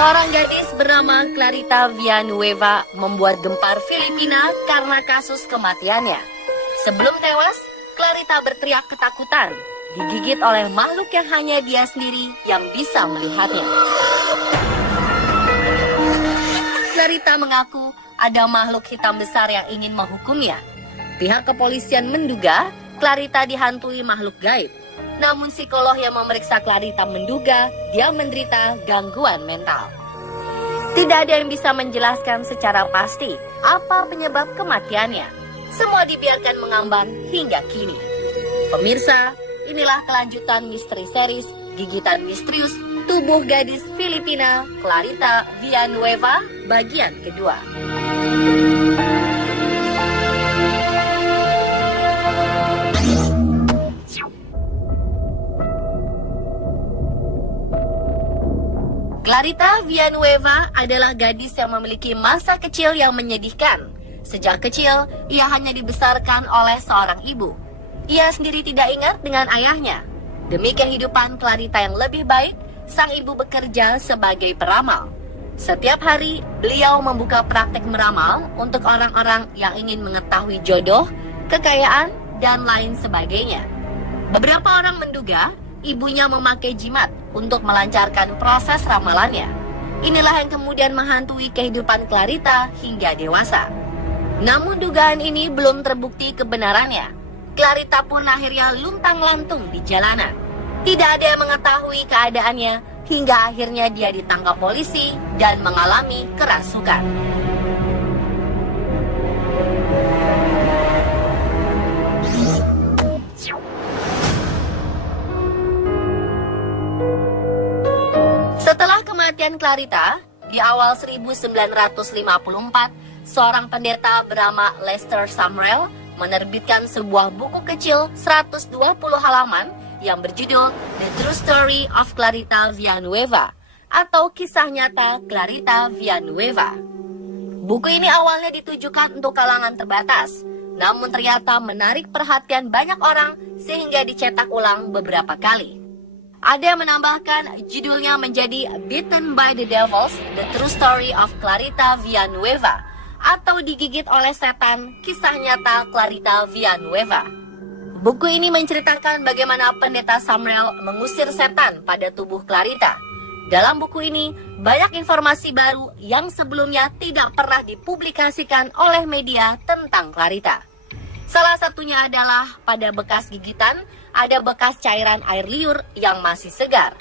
Seorang gadis bernama Clarita Villanueva membuat gempar Filipina karena kasus kematiannya. Sebelum tewas, Clarita berteriak ketakutan, digigit oleh makhluk yang hanya dia sendiri yang bisa melihatnya. Clarita mengaku ada makhluk hitam besar yang ingin menghukumnya. Pihak kepolisian menduga Clarita dihantui makhluk gaib. Namun psikolog yang memeriksa Clarita menduga dia menderita gangguan mental. Tidak ada yang bisa menjelaskan secara pasti apa penyebab kematiannya. Semua dibiarkan mengambang hingga kini. Pemirsa, inilah kelanjutan misteri series Gigitan Misterius Tubuh Gadis Filipina Clarita Villanueva bagian kedua. Clarita Villanueva adalah gadis yang memiliki masa kecil yang menyedihkan. Sejak kecil, ia hanya dibesarkan oleh seorang ibu. Ia sendiri tidak ingat dengan ayahnya. Demi kehidupan Clarita yang lebih baik, sang ibu bekerja sebagai peramal. Setiap hari, beliau membuka praktek meramal untuk orang-orang yang ingin mengetahui jodoh, kekayaan, dan lain sebagainya. Beberapa orang menduga ibunya memakai jimat untuk melancarkan proses ramalannya. Inilah yang kemudian menghantui kehidupan Clarita hingga dewasa. Namun dugaan ini belum terbukti kebenarannya. Clarita pun akhirnya luntang-lantung di jalanan. Tidak ada yang mengetahui keadaannya hingga akhirnya dia ditangkap polisi dan mengalami kerasukan. Setelah kematian Clarita, di awal 1954, seorang pendeta bernama Lester Sumrall menerbitkan sebuah buku kecil 120 halaman yang berjudul The True Story of Clarita Villanueva atau Kisah Nyata Clarita Villanueva. Buku ini awalnya ditujukan untuk kalangan terbatas, namun ternyata menarik perhatian banyak orang sehingga dicetak ulang beberapa kali. Ada yang menambahkan judulnya menjadi Bitten by the Devils, The True Story of Clarita Villanueva atau Digigit oleh Setan, Kisah Nyata Clarita Villanueva. Buku ini menceritakan bagaimana pendeta Sumrall mengusir setan pada tubuh Clarita. Dalam buku ini, banyak informasi baru yang sebelumnya tidak pernah dipublikasikan oleh media tentang Clarita. Salah satunya adalah pada bekas gigitan, ada bekas cairan air liur yang masih segar.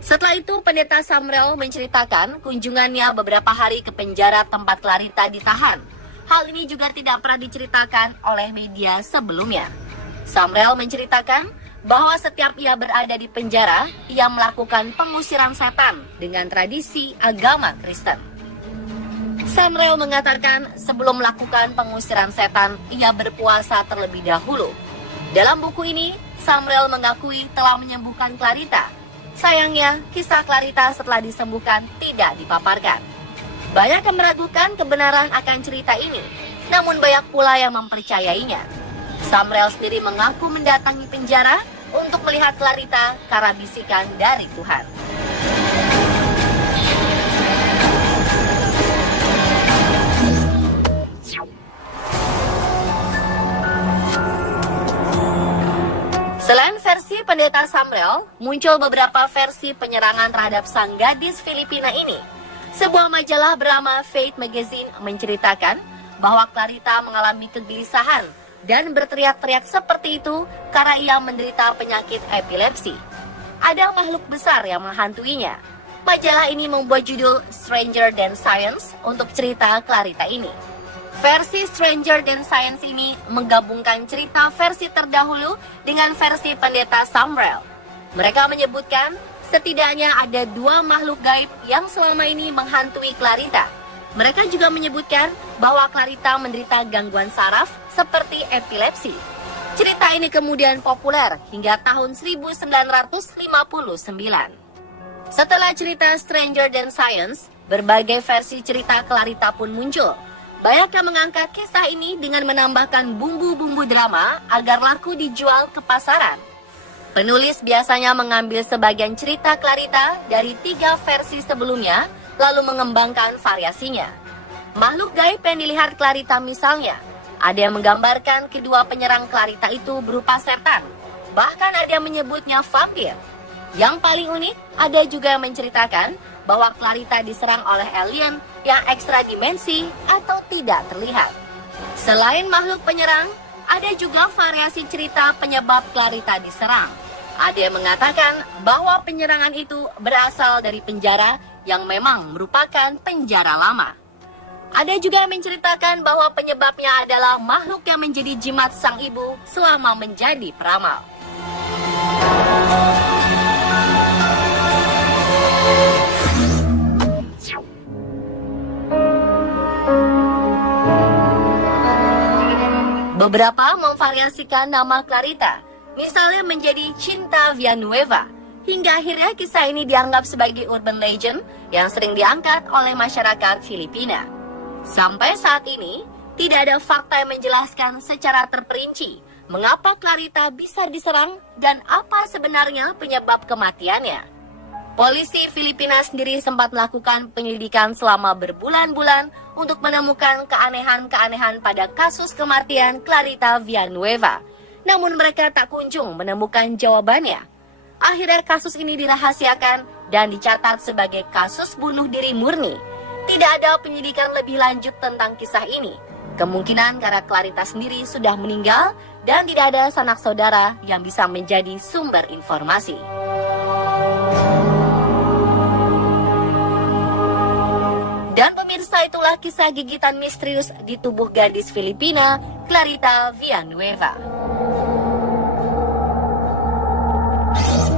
Setelah itu, pendeta Sumrall menceritakan kunjungannya beberapa hari ke penjara tempat Clarita ditahan. Hal ini juga tidak pernah diceritakan oleh media sebelumnya. Sumrall menceritakan bahwa setiap ia berada di penjara, ia melakukan pengusiran setan dengan tradisi agama Kristen. Sumrall mengatakan sebelum melakukan pengusiran setan, ia berpuasa terlebih dahulu. Dalam buku ini, Sumrall mengakui telah menyembuhkan Clarita. Sayangnya, kisah Clarita setelah disembuhkan tidak dipaparkan. Banyak yang meragukan kebenaran akan cerita ini, namun banyak pula yang mempercayainya. Sumrall sendiri mengaku mendatangi penjara untuk melihat Clarita karena bisikan dari Tuhan. Selain versi pendeta Sumrall, muncul beberapa versi penyerangan terhadap sang gadis Filipina ini. Sebuah majalah bernama Faith Magazine menceritakan bahwa Clarita mengalami kegelisahan dan berteriak-teriak seperti itu karena ia menderita penyakit epilepsi. Ada makhluk besar yang menghantuinya. Majalah ini membuat judul Stranger Than Science untuk cerita Clarita ini. Versi Stranger Than Science ini menggabungkan cerita versi terdahulu dengan versi pendeta Sumrall. Mereka menyebutkan setidaknya ada 2 makhluk gaib yang selama ini menghantui Clarita. Mereka juga menyebutkan bahwa Clarita menderita gangguan saraf seperti epilepsi. Cerita ini kemudian populer hingga tahun 1959. Setelah cerita Stranger Than Science, berbagai versi cerita Clarita pun muncul. Banyak yang mengangkat kisah ini dengan menambahkan bumbu-bumbu drama agar laku dijual ke pasaran. Penulis biasanya mengambil sebagian cerita Clarita dari 3 versi sebelumnya lalu mengembangkan variasinya. Makhluk gaib yang dilihat Clarita misalnya, ada yang menggambarkan kedua penyerang Clarita itu berupa setan, bahkan ada yang menyebutnya vampir. Yang paling unik, ada juga yang menceritakan bahwa Clarita diserang oleh alien yang ekstra dimensi atau tidak terlihat. Selain makhluk penyerang, ada juga variasi cerita penyebab Clarita diserang. Ada yang mengatakan bahwa penyerangan itu berasal dari penjara yang memang merupakan penjara lama. Ada juga yang menceritakan bahwa penyebabnya adalah makhluk yang menjadi jimat sang ibu selama menjadi peramal. Beberapa memvariasikan nama Clarita, misalnya menjadi Cinta Villanueva, hingga akhirnya kisah ini dianggap sebagai urban legend yang sering diangkat oleh masyarakat Filipina. Sampai saat ini, tidak ada fakta yang menjelaskan secara terperinci mengapa Clarita bisa diserang dan apa sebenarnya penyebab kematiannya. Polisi Filipina sendiri sempat melakukan penyelidikan selama berbulan-bulan untuk menemukan keanehan-keanehan pada kasus kematian Clarita Villanueva. Namun mereka tak kunjung menemukan jawabannya. Akhirnya kasus ini dirahasiakan dan dicatat sebagai kasus bunuh diri murni. Tidak ada penyidikan lebih lanjut tentang kisah ini. Kemungkinan karena Clarita sendiri sudah meninggal dan tidak ada sanak saudara yang bisa menjadi sumber informasi. Dan pemirsa, itulah kisah gigitan misterius di tubuh gadis Filipina, Clarita Villanueva.